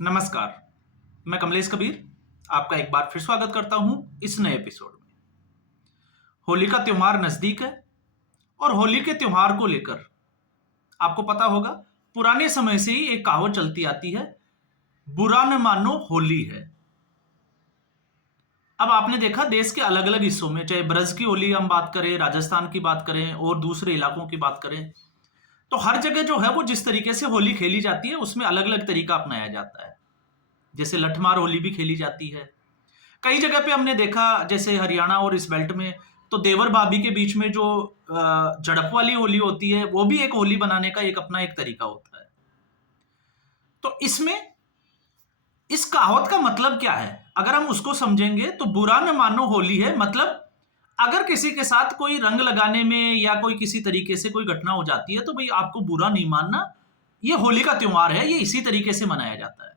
नमस्कार। मैं कमलेश कबीर आपका एक बार फिर स्वागत करता हूं इस नए एपिसोड में। होली का त्योहार नजदीक है और होली के त्योहार को लेकर आपको पता होगा, पुराने समय से ही एक कहावत चलती आती है, बुरा न मानो होली है। अब आपने देखा देश के अलग अलग हिस्सों में, चाहे ब्रज की होली हम बात करें, राजस्थान की बात करें और दूसरे इलाकों की बात करें, तो हर जगह जो है वो जिस तरीके से होली खेली जाती है उसमें अलग अलग तरीका अपनाया जाता है। जैसे लठमार होली भी खेली जाती है। कई जगह पे हमने देखा, जैसे हरियाणा और इस बेल्ट में, तो देवर भाभी के बीच में जो झड़प वाली होली होती है, वो भी एक होली बनाने का एक अपना एक तरीका होता है। तो इसमें इस कहावत का मतलब क्या है, अगर हम उसको समझेंगे तो बुरा न मानो होली है। मतलब अगर किसी के साथ कोई रंग लगाने में या कोई किसी तरीके से कोई घटना हो जाती है तो भाई आपको बुरा नहीं मानना, ये होली का त्योहार है, ये इसी तरीके से मनाया जाता है।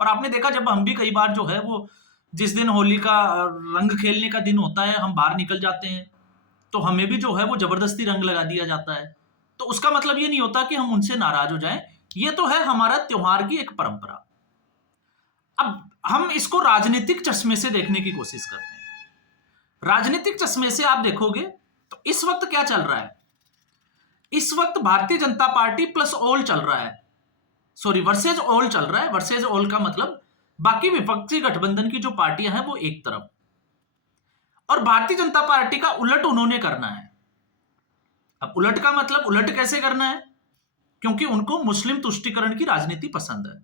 और आपने देखा, जब हम भी कई बार जो है वो जिस दिन होली का रंग खेलने का दिन होता है, हम बाहर निकल जाते हैं तो हमें भी जो है वो जबरदस्ती रंग लगा दिया जाता है। तो उसका मतलब ये नहीं होता कि हम उनसे नाराज हो जाएं, ये तो है हमारा त्योहार की एक परंपरा। अब हम इसको राजनीतिक चश्मे से देखने की कोशिश करते हैं। राजनीतिक चश्मे से आप देखोगे तो इस वक्त क्या चल रहा है, इस वक्त Bharatiya Janata party plus all चल रहा है, सॉरी वर्सेज ऑल चल रहा है। वर्सेज ऑल का मतलब बाकी विपक्षी गठबंधन की जो पार्टियां हैं वो एक तरफ, और भारतीय जनता पार्टी का उलट उन्होंने करना है। अब उलट का मतलब उलट कैसे करना है, क्योंकि उनको मुस्लिम तुष्टीकरण की राजनीति पसंद है।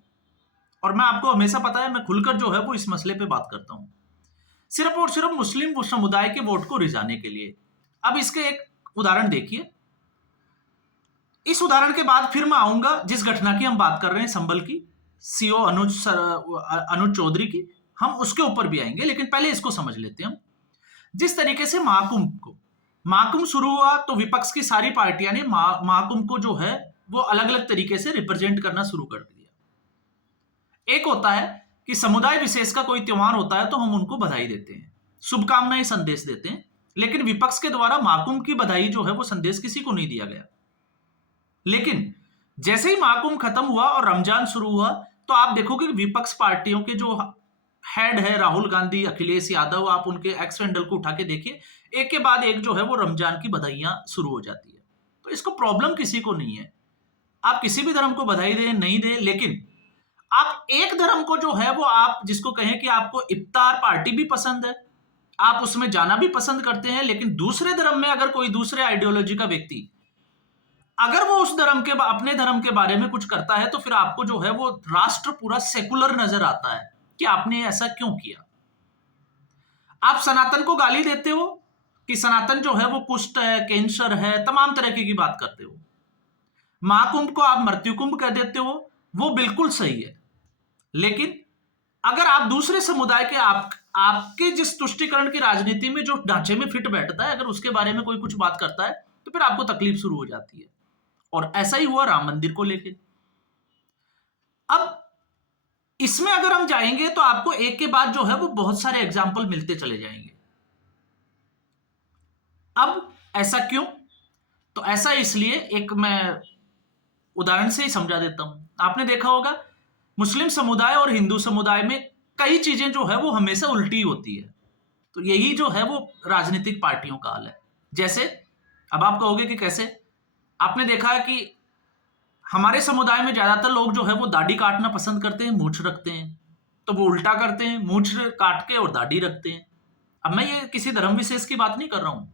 और मैं आपको हमेशा पता है, मैं खुलकर जो है वो इस मसले पे बात करता हूं, सिर्फ और सिर्फ मुस्लिम समुदाय के वोट को रिझाने के लिए। अब इसके एक उदाहरण देखिए। इस उदाहरण के बाद फिर मैं आऊंगा जिस घटना की हम बात कर रहे हैं, संभल की, सीओ अनुज चौधरी की, हम उसके ऊपर भी आएंगे। लेकिन पहले इसको समझ लेते हैं हम। जिस तरीके से महाकुंभ शुरू हुआ तो विपक्ष की सारी पार्टियां ने महाकुंभ को जो है वो अलग अलग तरीके से रिप्रेजेंट करना शुरू कर दिया। एक होता है कि समुदाय विशेष का कोई त्योहार होता है तो हम उनको बधाई देते हैं, शुभकामनाएं संदेश देते हैं। लेकिन विपक्ष के द्वारा महाकुंभ की बधाई जो है वो संदेश किसी को नहीं दिया गया। लेकिन जैसे ही महाकुंभ खत्म हुआ और रमजान शुरू हुआ तो आप देखोगे कि विपक्ष पार्टियों के जो हेड है राहुल गांधी, अखिलेश यादव, आप उनके एक्स हैंडल को उठा के देखिए, एक के बाद एक जो है वो रमजान की बधाइयां शुरू हो जाती है। तो इसको प्रॉब्लम किसी को नहीं है, आप किसी भी धर्म को बधाई दें नहीं दें, लेकिन आप एक धर्म को जो है वो आप जिसको कहें कि आपको इफ्तार पार्टी भी पसंद है, आप उसमें जाना भी पसंद करते हैं, लेकिन दूसरे धर्म में अगर कोई दूसरे आइडियोलॉजी का व्यक्ति अगर वो उस धर्म के अपने धर्म के बारे में कुछ करता है तो फिर आपको जो है वो राष्ट्र पूरा सेकुलर नजर आता है कि आपने ऐसा क्यों किया। आप सनातन को गाली देते हो कि सनातन जो है वो कुष्ठ है, कैंसर है, तमाम तरह की बात करते हो। महाकुंभ को आप मृत्यु कुंभ कह देते हो, वो बिल्कुल सही है। लेकिन अगर आप दूसरे समुदाय के आपके जिस तुष्टीकरण की राजनीति में जो ढांचे में फिट बैठता है, अगर उसके बारे में कोई कुछ बात करता है तो फिर आपको तकलीफ शुरू हो जाती है। और ऐसा ही हुआ राम मंदिर को लेकर। अब इसमें अगर हम जाएंगे तो आपको एक के बाद जो है वो बहुत सारे एग्जाम्पल मिलते चले जाएंगे। अब ऐसा क्यों? तो ऐसा इसलिए, एक मैं उदाहरण से ही समझा देता हूं। आपने देखा होगा मुस्लिम समुदाय और हिंदू समुदाय में कई चीजें जो है वो हमेशा उल्टी होती है। तो यही जो है वो राजनीतिक पार्टियों का हाल है। जैसे अब आप कहोगे कि कैसे, आपने देखा है कि हमारे समुदाय में ज्यादातर लोग जो है वो दाढ़ी काटना पसंद करते हैं, मूंछ रखते हैं, तो वो उल्टा करते हैं, मूंछ काट के और दाढ़ी रखते हैं। अब मैं ये किसी धर्म विशेष की बात नहीं कर रहा हूं,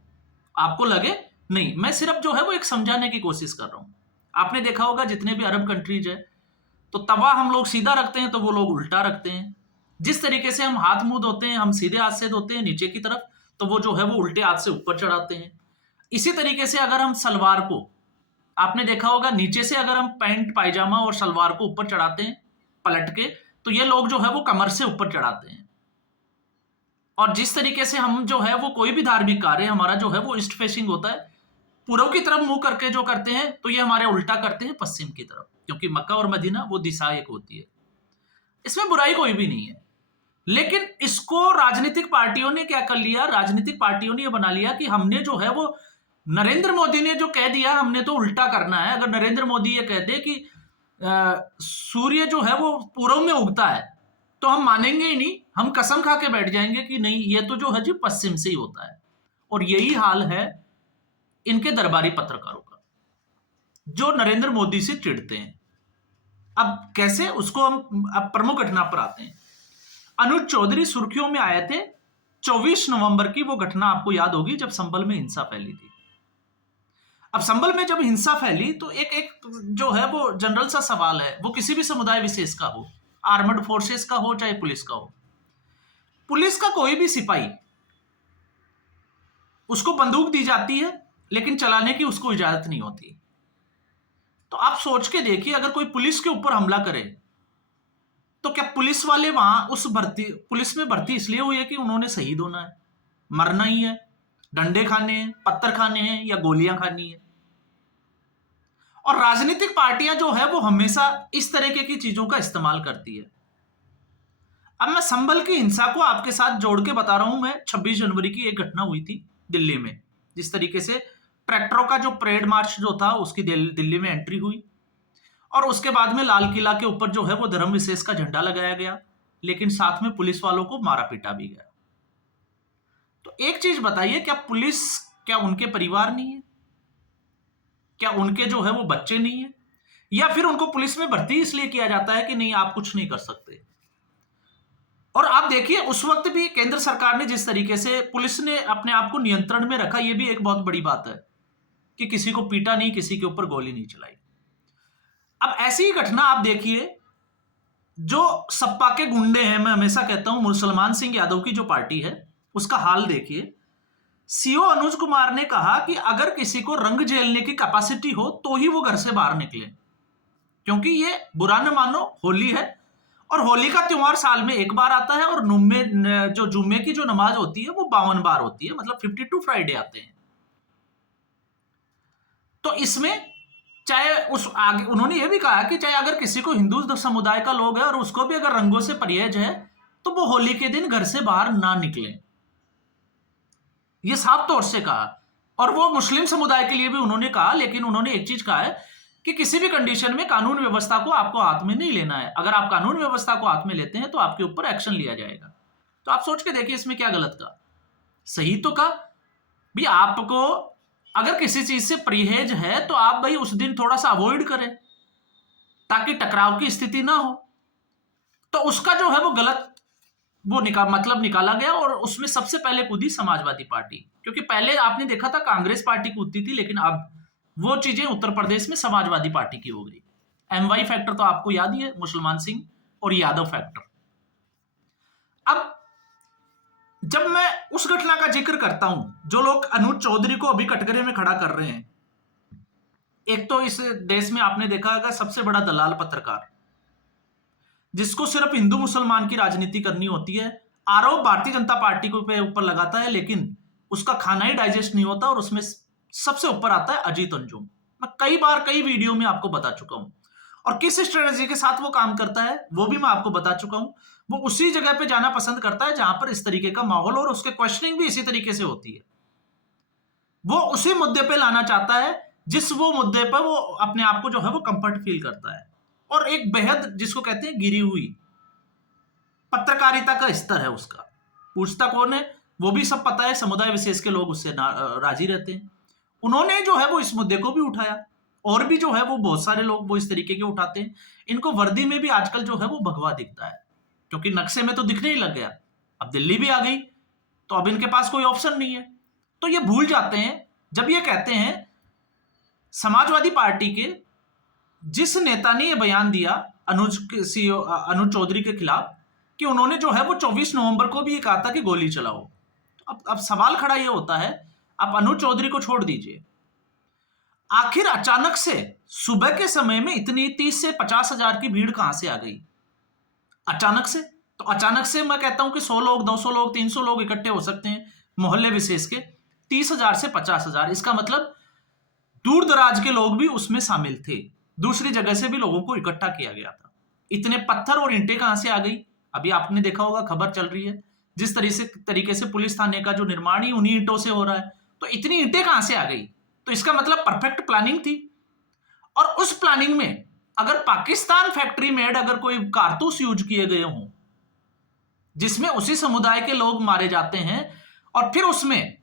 आपको लगे नहीं, मैं सिर्फ जो है वो एक समझाने की कोशिश कर रहा हूं। आपने देखा होगा जितने भी अरब कंट्रीज है, तो तवा हम लोग सीधा रखते हैं तो वो लोग उल्टा रखते हैं। जिस तरीके से हम हाथ मुंह धोते हैं, हम सीधे हाथ से धोते हैं नीचे की तरफ, तो वो जो है वो उल्टे हाथ से ऊपर चढ़ाते हैं। इसी तरीके से अगर हम सलवार को, आपने देखा होगा नीचे से अगर हम पैंट पायजामा और सलवार को ऊपर चढ़ाते हैं पलट के, तो ये लोग जो है वो कमर से ऊपर चढ़ाते हैं। और जिस तरीके से हम जो है वो कोई भी धार्मिक कार्य हमारा जो है वो ईस्ट फेसिंग होता है, पूर्व की तरफ मुंह करके जो करते हैं, तो ये हमारे उल्टा करते हैं पश्चिम की तरफ, क्योंकि मक्का और मदीना वो दिशा एक होती है। इसमें बुराई कोई भी नहीं है। लेकिन इसको राजनीतिक पार्टियों ने क्या कर लिया, राजनीतिक पार्टियों ने ये बना लिया कि हमने जो है वो, नरेंद्र मोदी ने जो कह दिया हमने तो उल्टा करना है। अगर नरेंद्र मोदी ये कह दे कि सूर्य जो है वो पूर्व में उगता है, तो हम मानेंगे ही नहीं, हम कसम खा के बैठ जाएंगे कि नहीं, ये तो जो है जी पश्चिम से ही होता है। और यही हाल है इनके दरबारी पत्रकारों का, जो नरेंद्र मोदी से चिढ़ते हैं। अब कैसे, उसको हम अब प्रमुख घटना पर आते हैं। अनुज चौधरी सुर्खियों में आए थे 24 नवंबर की। वो घटना आपको याद होगी जब संभल में हिंसा फैली थी। अब संभल में जब हिंसा फैली तो एक एक जो है वो जनरल सा सवाल है, वो किसी भी समुदाय विशेष का हो, आर्मड फोर्सेस का हो चाहे पुलिस का हो। पुलिस का कोई भी सिपाही, उसको बंदूक दी जाती है लेकिन चलाने की उसको इजाजत नहीं होती। तो आप सोच के देखिए, अगर कोई पुलिस के ऊपर हमला करे तो क्या पुलिस वाले वहां उस पुलिस में भर्ती इसलिए हुई है कि उन्होंने शहीद होना है, मरना ही है, डंडे खाने हैं, पत्थर खाने हैं या गोलियां खानी है? और राजनीतिक पार्टियां जो है वो हमेशा इस तरीके की चीजों का इस्तेमाल करती है। अब मैं संभल की हिंसा को आपके साथ जोड़ के बता रहा हूं। मैं 26 जनवरी की एक घटना हुई थी दिल्ली में, जिस तरीके से ट्रैक्टरों का जो परेड मार्च जो था उसकी दिल्ली में एंट्री हुई, और उसके बाद में लाल किला के ऊपर जो है वो धर्म विशेष का झंडा लगाया गया, लेकिन साथ में पुलिस वालों को मारा पीटा भी गया। तो एक चीज बताइए, क्या पुलिस, क्या उनके परिवार नहीं है? क्या उनके जो है वो बच्चे नहीं है? या फिर उनको पुलिस में भर्ती इसलिए किया जाता है कि नहीं, आप कुछ नहीं कर सकते? और आप देखिए, उस वक्त भी केंद्र सरकार ने जिस तरीके से पुलिस ने अपने आप को नियंत्रण में रखा, यह भी एक बहुत बड़ी बात है कि किसी को पीटा नहीं, किसी के ऊपर गोली नहीं चलाई। अब ऐसी ही घटना आप देखिए, जो सपा के गुंडे हैं, मैं हमेशा कहता हूं मुसलमान सिंह यादव की जो पार्टी है उसका हाल देखिए। सीओ अनुज कुमार ने कहा कि अगर किसी को रंग झेलने की कैपेसिटी हो तो ही वो घर से बाहर निकले, क्योंकि ये बुरा न मानो, होली है और होली का त्योहार साल में एक बार आता है, और जो जुम्मे की जो नमाज होती है वो 52 बार होती है, मतलब 52 फ्राइडे आते हैं। तो इसमें चाहे उस आगे उन्होंने ये भी कहा कि चाहे अगर किसी को हिंदू समुदाय का लोग है और उसको भी अगर रंगों से परहेज है तो वो होली के दिन घर से बाहर ना निकले, ये साफ तौर से कहा। और वो मुस्लिम समुदाय के लिए भी उन्होंने कहा, लेकिन उन्होंने एक चीज कहा है कि किसी भी कंडीशन में कानून व्यवस्था को आपको हाथ में नहीं लेना है। अगर आप कानून व्यवस्था को हाथ में लेते हैं तो आपके ऊपर एक्शन लिया जाएगा। तो आप सोच के देखिए इसमें क्या गलत कहा, सही तो कहा भी। आपको अगर किसी चीज से परहेज है तो आप भाई उस दिन थोड़ा सा अवॉइड करें ताकि टकराव की स्थिति ना हो। तो उसका जो है वो गलत वो मतलब निकाला गया, और उसमें सबसे पहले कूदी समाजवादी पार्टी, क्योंकि पहले आपने देखा था कांग्रेस पार्टी कूदती थी, लेकिन अब वो चीजें उत्तर प्रदेश में समाजवादी पार्टी की हो गई। एमवाई फैक्टर तो आपको याद ही है, मुसलमान सिंह और यादव फैक्टर। अब जब मैं उस घटना का जिक्र करता हूं, जो लोग अनुज चौधरी को अभी कटघरे में खड़ा कर रहे हैं, एक तो इस देश में आपने देखा होगा सबसे बड़ा दलाल पत्रकार, जिसको सिर्फ हिंदू मुसलमान की राजनीति करनी होती है, आरोप भारतीय जनता पार्टी के ऊपर लगाता है, लेकिन उसका खाना ही डाइजेस्ट नहीं होता, और उसमें सबसे ऊपर आता है अजीत अंजुम। मैं कई बार कई वीडियो में आपको बता चुका हूं, और किस स्ट्रेटजी के साथ वो काम करता है वो भी मैं आपको बता चुका हूं। वो उसी जगह पे जाना पसंद करता है जहां पर इस तरीके का माहौल, और उसके क्वेश्चनिंग भी इसी तरीके से होती है। वो उसी मुद्दे पे लाना चाहता है जिस वो मुद्दे पर वो अपने आप को जो है वो कंफर्ट फील करता है, और एक बेहद जिसको कहते हैं गिरी हुई पत्रकारिता का स्तर है उसका। पूछता कौन है वो भी सब पता है, समुदाय विशेष के लोग उससे राजी रहते हैं। उन्होंने जो है वो इस मुद्दे को भी उठाया, और भी जो है वो बहुत सारे लोग वो इस तरीके के उठाते हैं। इनको वर्दी में भी आजकल जो है वो भगवा दिखता है, क्योंकि नक्शे में तो दिखने ही लग गया, अब दिल्ली भी आ गई, तो अब इनके पास कोई ऑप्शन नहीं है। तो ये भूल जाते हैं जब ये कहते हैं, समाजवादी पार्टी के जिस नेता ने ये बयान दिया अनुज चौधरी के खिलाफ कि उन्होंने जो है वो 24 नवंबर को भी ये कहा था कि गोली चलाओ। अब सवाल खड़ा ये होता है, आप अनुज चौधरी को छोड़ दीजिए, आखिर अचानक से सुबह के समय में इतनी 30 से 50 हजार की भीड़ कहां से आ गई अचानक से? तो अचानक से मैं कहता हूं कि 100 लोग, 200 लोग, 300 लोग इकट्ठे हो सकते हैं मोहल्ले विशेष के। 30,000 से 50,000, इसका मतलब दूर दराज के लोग भी उसमें शामिल थे, दूसरी जगह से भी लोगों को इकट्ठा किया गया था। इतने पत्थर और ईंटें कहां से आ गई? अभी आपने देखा होगा, खबर चल रही है, जिस तरीके से पुलिस थाने का जो निर्माण ही उन्हीं ईंटों से हो रहा है, तो इतनी ईंटें कहां से आ गई? तो इसका मतलब परफेक्ट प्लानिंग थी। और उस प्लानिंग में अगर पाकिस्तान फैक्ट्री मेड अगर कोई कारतूस यूज किए गए हों जिसमें उसी समुदाय के लोग मारे जाते हैं, और फिर उसमें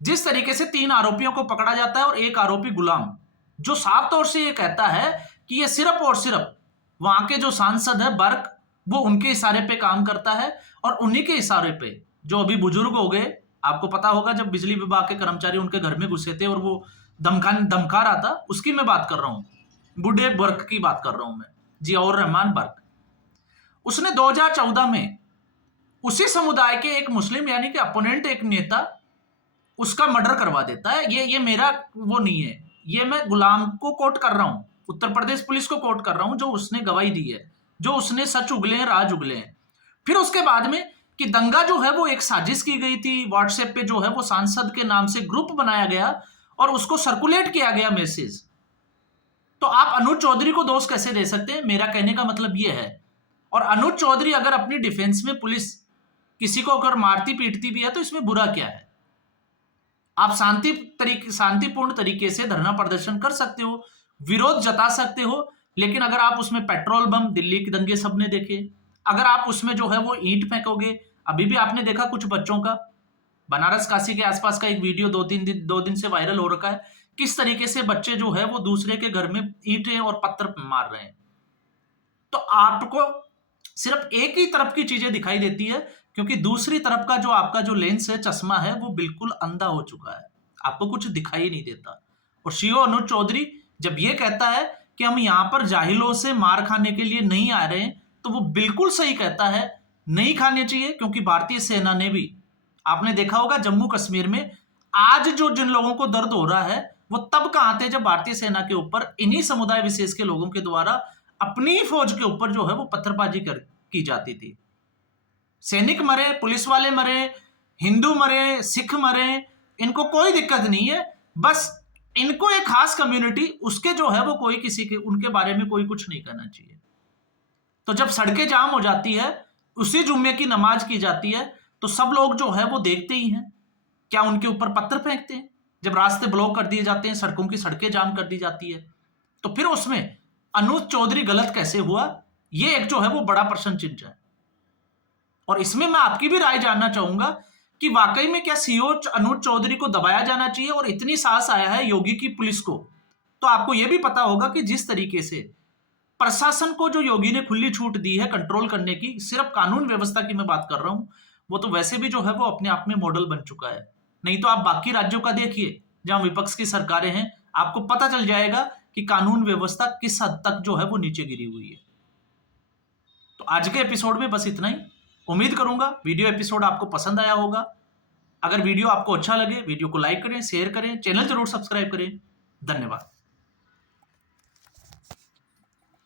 जिस तरीके से 3 आरोपियों को पकड़ा जाता है और एक आरोपी गुलाम, जो साफ तौर से ये कहता है कि ये सिर्फ और सिर्फ वहां के जो सांसद है बर्क, वो उनके इशारे पे काम करता है, और उन्हीं के इशारे पे जो अभी बुजुर्ग हो गए, आपको पता होगा जब बिजली विभाग के कर्मचारी उनके घर में घुसे थे और वो धमका रहा था, उसकी मैं बात कर रहा हूं, बूढ़े बर्क की बात कर रहा हूं मैं, जियाउर रहमान बर्क। उसने 2014 में उसी समुदाय के एक मुस्लिम यानी कि अपोनेंट एक नेता, उसका मर्डर करवा देता है। ये मेरा वो नहीं है, ये मैं गुलाम को कोट कर रहा हूं, उत्तर प्रदेश पुलिस को कोट कर रहा हूं, जो उसने गवाही दी है, जो उसने सच उगले हैं, राज उगले हैं। फिर उसके बाद में कि दंगा जो है वो एक साजिश की गई थी, व्हाट्सएप पे जो है वो सांसद के नाम से ग्रुप बनाया गया और उसको सर्कुलेट किया गया मैसेज। तो आप अनुज चौधरी को दोष कैसे दे सकते हैं? मेरा कहने का मतलब ये है। और अनुज चौधरी अगर अपनी डिफेंस में पुलिस किसी को अगर मारती पीटती भी है तो इसमें बुरा क्या है? आप शांतिपूर्ण तरीके से धरना प्रदर्शन कर सकते हो, विरोध जता सकते हो, लेकिन अगर आप उसमेन पेट्रोल बम, दिल्ली के दंगे सबने देखे, अगर आप उसमें जो है वो ईंट फेंकोगे, अभी भी आपने देखा कुछ बच्चों का, बनारस काशी के आसपास का एक वीडियो 2 दिन से वायरल हो रखा है, किस तरीके से बच्चे जो है वो दूसरे के घर में ईंटें और पत्थर मार रहे हैं। तो आपको सिर्फ एक ही तरफ की चीजें दिखाई देती है, क्योंकि दूसरी तरफ का जो आपका जो लेंस है, चश्मा है, वो बिल्कुल अंधा हो चुका है, आपको कुछ दिखाई नहीं देता। और सीओ अनुज चौधरी जब ये कहता है कि हम यहां पर जाहिलों से मार खाने के लिए नहीं आ रहे हैं, तो वो बिल्कुल सही कहता है, नहीं खाने चाहिए, क्योंकि भारतीय सेना ने भी, आपने देखा होगा जम्मू कश्मीर में आज जो जिन लोगों को दर्द हो रहा है वो तब कहां थे जब भारतीय सेना के ऊपर इन्हीं समुदाय विशेष के लोगों के द्वारा अपनी फौज के ऊपर जो है वो पत्थरबाजी की जाती थी। सैनिक मरे, पुलिस वाले मरे, हिंदू मरे, सिख मरे, इनको कोई दिक्कत नहीं है, बस इनको एक खास कम्युनिटी उसके जो है वो कोई किसी के उनके बारे में कोई कुछ नहीं करना चाहिए। तो जब सड़कें जाम हो जाती है, उसी जुम्मे की नमाज की जाती है, तो सब लोग जो है वो देखते ही हैं, क्या उनके ऊपर पत्थर फेंकते हैं? जब रास्ते ब्लॉक कर दिए जाते हैं, सड़कों की सड़कें जाम कर दी जाती है, तो फिर उसमें अनुज चौधरी गलत कैसे हुआ? ये एक जो है वो बड़ा प्रश्न चिन्ह है। और इसमें मैं आपकी भी राय जानना चाहूंगा कि वाकई में क्या सीओ अनुज चौधरी को दबाया जाना चाहिए? और इतनी साहस आया है योगी की पुलिस को, तो आपको यह भी पता होगा कि जिस तरीके से प्रशासन को जो योगी ने खुली छूट दी है कंट्रोल करने की, सिर्फ कानून व्यवस्था की मैं बात कर रहा हूं, वो तो वैसे भी जो है वो अपने आप में मॉडल बन चुका है। नहीं तो आप बाकी राज्यों का देखिए जहां विपक्ष की सरकारें हैं, आपको पता चल जाएगा कि कानून व्यवस्था किस हद तक जो है वो नीचे गिरी हुई है। तो आज के एपिसोड में बस इतना ही। उम्मीद करूंगा वीडियो एपिसोड आपको पसंद आया होगा। अगर वीडियो आपको अच्छा लगे, वीडियो को लाइक करें, शेयर करें, चैनल जरूर सब्सक्राइब करें। धन्यवाद।